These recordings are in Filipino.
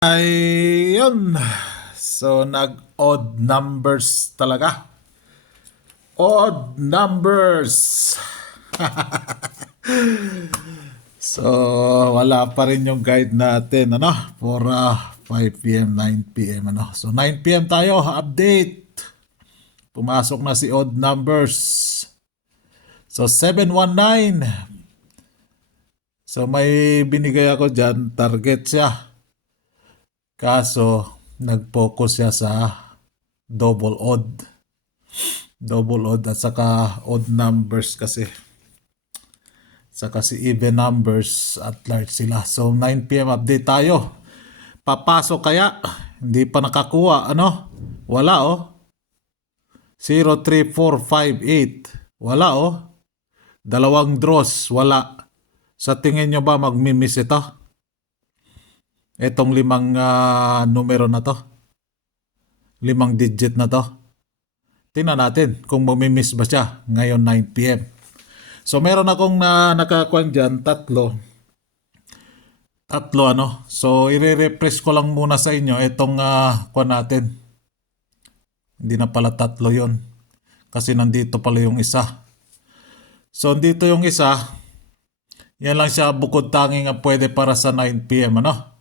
Ayun. So, nag-odd numbers talaga. Odd numbers. So, wala pa rin yung guide natin, ano? For 5 p.m., 9 p.m., ano? So, 9 p.m. tayo, update. Pumasok na si odd numbers. So, 719. So, may binigay ako dyan, target siya. Kaso, nag-focus siya sa double odd. Double odd at saka odd numbers kasi. Saka si even numbers at large sila. So 9 p.m. update tayo. Papasok kaya? Hindi pa nakakuha. Ano? Wala oh. 03458. Wala oh. Dalawang draws. Wala. Sa tingin nyo ba magmimiss ito? Itong limang numero na to? Limang digit na to? Tingnan natin kung mamimiss ba siya ngayon 9 p.m. So meron akong nakakuan dyan, tatlo ano. So i-refresh ko lang muna sa inyo itong kuan natin. Hindi na pala tatlo yon kasi nandito pala yung isa. So dito yung isa, yan lang siya bukod tanging pwede para sa 9 p.m. ano.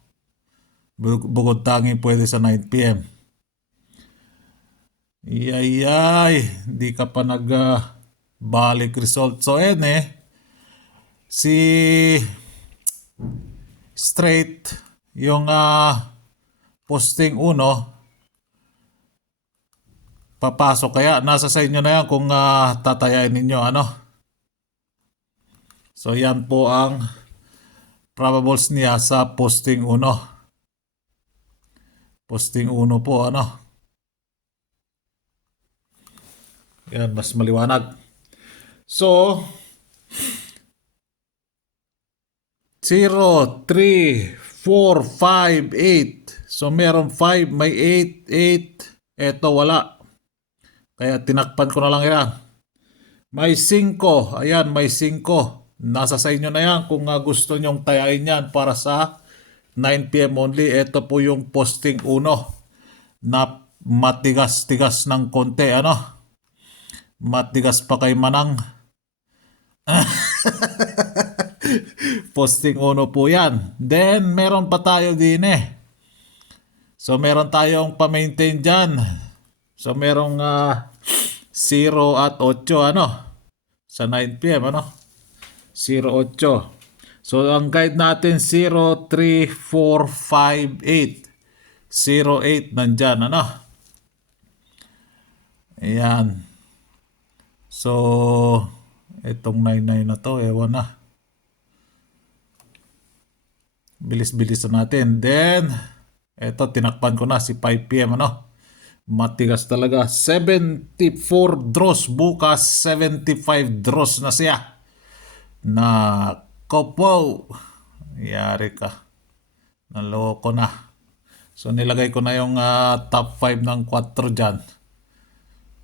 Bukod tanging pwede sa 9 p.m. Yay, hindi ka pa balik result. So si straight yung posting 1 papasok kaya nasa sa inyo na yan kung tatayain ninyo ano. So yan po ang probables niya sa posting 1. Posting 1 po ano. Yan mas maliwanag. So 0, 3, 4, 5, 8. So meron 5, may 8, 8. Eto wala. Kaya tinakpan ko na lang yan. May 5. Ayan, may 5. Nasa sa inyo na yan kung gusto nyong tayain yan para sa 9 p.m. only. Ito po yung posting 1 na matigas-tigas ng konti. Ano? Matigas pa kay Manang. Posting 1 po yan. Then, meron pa tayo din So, meron tayong pa-maintain dyan. So, merong 0 at 8, ano? Sa 9 p.m., ano? 0, 8. So, ang guide natin, 0, 3, 4, 5, 8. 0, 8, nandyan, ano? Ayan. So, itong 99 na to, ewan na. Bilis-bilis na natin. Then, eto, tinakpan ko na si 5 p.m., ano? Matigas talaga. 74 draws bukas. 75 draws na siya. Kopo. Yari ka. Naloko na. So nilagay ko na yung top 5 ng 4 dyan.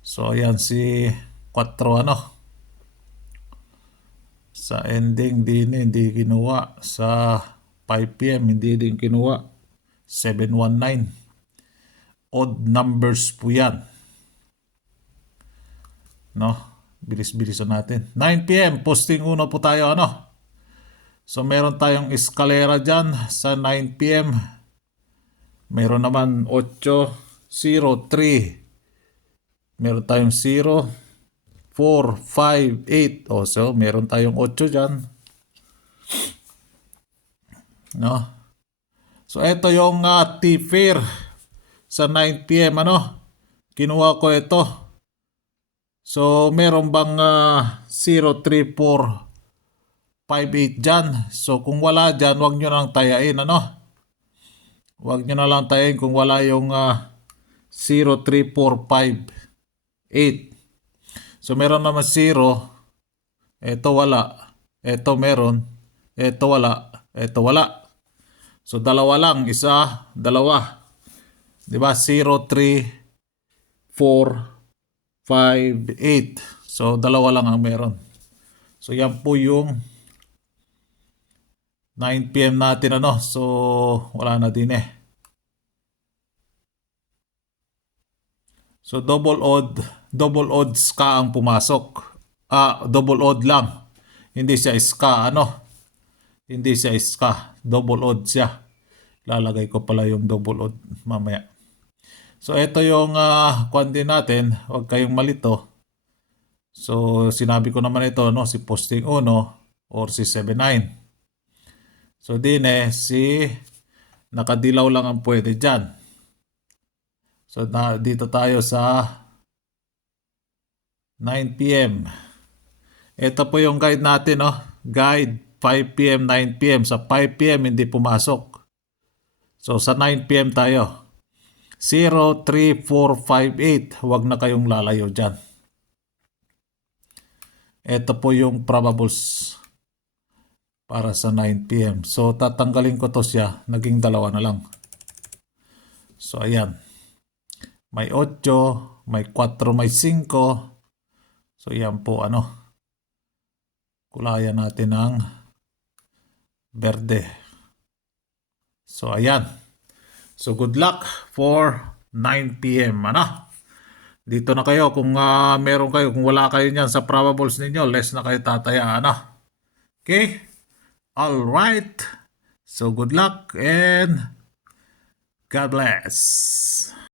So ayan si 4 ano. Sa ending hindi kinuha. Sa 5 p.m. hindi din kinuha. 719. Odd numbers po yan. No? Bilis-bilisan natin. 9 p.m. posting 1 po tayo ano. So meron tayong eskalera dyan sa 9 p.m. Meron naman 8, 0, 3. Meron tayong 0, 4, 5, 8. So meron tayong 8 dyan. No? So ito yung T-Fair sa 9 p.m. ano. Kinuha ko ito. So meron bang 0, 3, 4, 5, 8 dyan. So kung wala dyan, wag nyo lang tayain ano. Wag nyo na lang tayain kung wala yung 0, 3, 4, 5, 8. So meron naman 0. Ito wala. Ito meron. Ito wala. Ito wala. So dalawa lang. Isa, dalawa. Diba? 0, 3, 4, 5, 8. So dalawa lang ang meron. So yan po yung 9 p.m. natin ano. So wala na din So double odds ka ang pumasok. Double odd lang. Hindi siya ska, ano? Hindi siya ska. Double odd siya. Lalagay ko pala yung double odd mamaya. So ito yung kwan din natin. Huwag kayong malito. So sinabi ko naman ito, no? Si posting 1 or si 79. So din si nakadilaw lang ang pwede dyan. So dito tayo sa 9 p.m. Ito po yung guide natin, no? Guide 5 p.m., 9 p.m. Sa 5 p.m. hindi pumasok. So sa 9 p.m. tayo. 0, 3, 4, 5, 8. Huwag na kayong lalayo dyan. Ito po yung probables para sa 9 p.m. So tatanggalin ko to siya. Naging dalawa na lang. So ayan. May 8, may 4, may 5. So yan po ano. Kulayan natin ng berde. So ayan. So good luck for 9 p.m. Ano? Dito na kayo kung meron kayo. Kung wala kayo niyan sa probables ninyo, less na kayo tataya. Ano? Okay? Alright. So good luck and God bless.